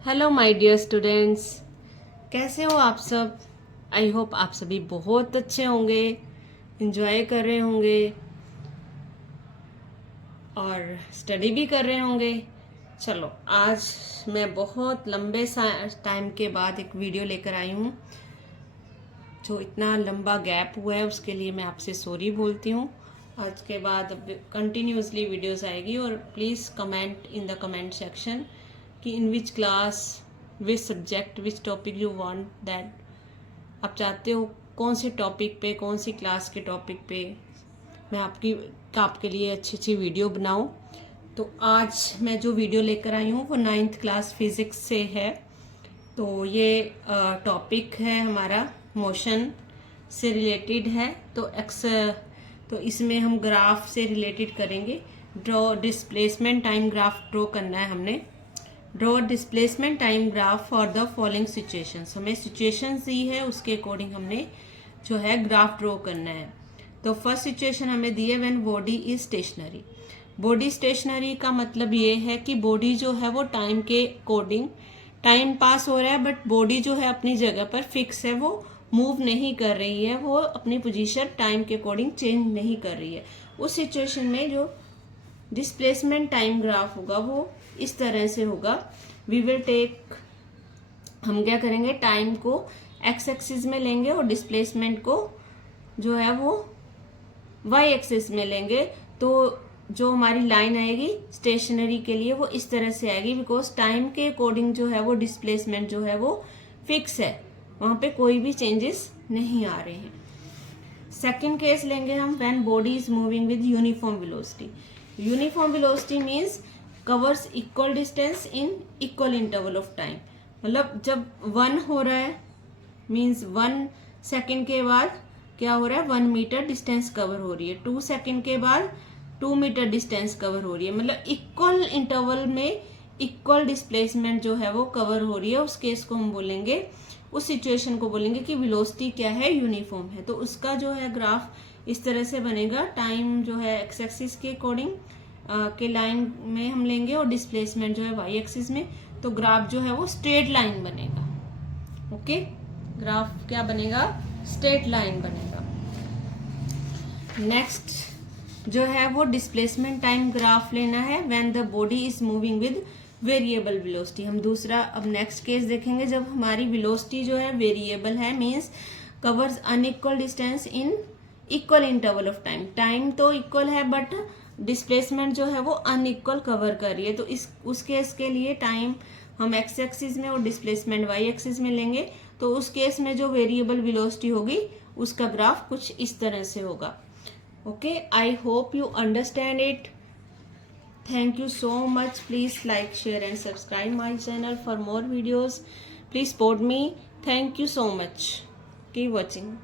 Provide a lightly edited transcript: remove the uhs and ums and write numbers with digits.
Hello my dear students, कैसे हो आप सब। आई होप आप सभी बहुत अच्छे होंगे, एंजॉय कर रहे होंगे और स्टडी भी कर रहे होंगे। चलो, आज मैं बहुत लंबे टाइम के बाद एक वीडियो लेकर आई हूँ। जो इतना लंबा गैप हुआ है उसके लिए मैं आपसे सॉरी बोलती हूँ। आज के बाद अब कंटिन्यूसली वीडियोस आएगी और please comment in the comment section कि in which class, which subject, which topic you want that. आप चाहते हो कौन से टॉपिक पे, कौन सी क्लास के टॉपिक पे मैं आपके लिए अच्छी अच्छी वीडियो बनाऊं। तो आज मैं जो वीडियो लेकर आई हूँ वो 9th क्लास फिजिक्स से है। तो ये टॉपिक है हमारा मोशन से रिलेटेड है। तो इसमें हम ग्राफ से रिलेटेड करेंगे। Draw displacement time graph draw करना है हमने। Draw displacement time graph for the following situations. हमें सिचुएशंस दी है, उसके अकॉर्डिंग हमने जो है ग्राफ ड्रॉ करना है। तो फर्स्ट सिचुएशन हमें दी है when body is stationary. Body stationary का मतलब ये है कि बॉडी जो है वो टाइम के अकॉर्डिंग, टाइम पास हो रहा है बट बॉडी जो है अपनी जगह पर फिक्स है, वो मूव नहीं कर रही है, वो अपनी पोजीशन टाइम के अकॉर्डिंग चेंज नहीं कर रही है। उस सिचुएशन में जो डिस्प्लेसमेंट टाइम ग्राफ होगा वो इस तरह से होगा। वी विल टेक, हम क्या करेंगे, टाइम को एक्स एक्सिस में लेंगे और डिस्प्लेसमेंट को जो है वो वाई एक्सिस में लेंगे। तो जो हमारी लाइन आएगी स्टेशनरी के लिए वो इस तरह से आएगी, बिकॉज टाइम के अकॉर्डिंग जो है वो डिस्प्लेसमेंट जो है वो फिक्स है, वहां पे कोई भी चेंजेस नहीं आ रहे हैं। सेकेंड केस लेंगे हम when body is moving with uniform velocity. Uniform velocity means covers equal distance in equal interval of time. मतलब जब 1 हो रहा है मीन्स 1 सेकेंड के बाद क्या हो रहा है, 1 मीटर डिस्टेंस कवर हो रही है। 2 सेकेंड के बाद 2 मीटर डिस्टेंस कवर हो रही है। मतलब इक्वल इंटरवल में इक्वल डिस्प्लेसमेंट जो है वो कवर हो रही है। उस केस को हम बोलेंगे, उस सिचुएशन को बोलेंगे कि वेलोसिटी क्या है, यूनिफॉर्म है। तो उसका जो है ग्राफ इस तरह से बनेगा। टाइम जो है एक्स एक्सिस के अकॉर्डिंग के लाइन में हम लेंगे और डिस्प्लेसमेंट जो है वाई एक्सिस में। तो ग्राफ जो है वो स्ट्रेट लाइन बनेगा। ओके, ग्राफ क्या बनेगा, स्ट्रेट लाइन बनेगा। नेक्स्ट जो है वो डिस्प्लेसमेंट टाइम ग्राफ लेना है when the body is moving with variable velocity. हम दूसरा अब नेक्स्ट केस देखेंगे जब हमारी वेलोसिटी जो है वेरिएबल है, means covers unequal distance in equal interval of time. Time तो इक्वल है बट डिस्प्लेसमेंट जो है वो अनइक्वल कवर कर रही है। तो उस केस के लिए टाइम हम एक्स एक्सिस में और डिस्प्लेसमेंट वाई एक्सिस में लेंगे। तो उस केस में जो वेरिएबल वेलोसिटी होगी उसका ग्राफ कुछ इस तरह से होगा। Okay, I hope you understand it. Thank you so much. Please like, share and subscribe my channel for more videos. Please support me. Thank you so much. Keep watching.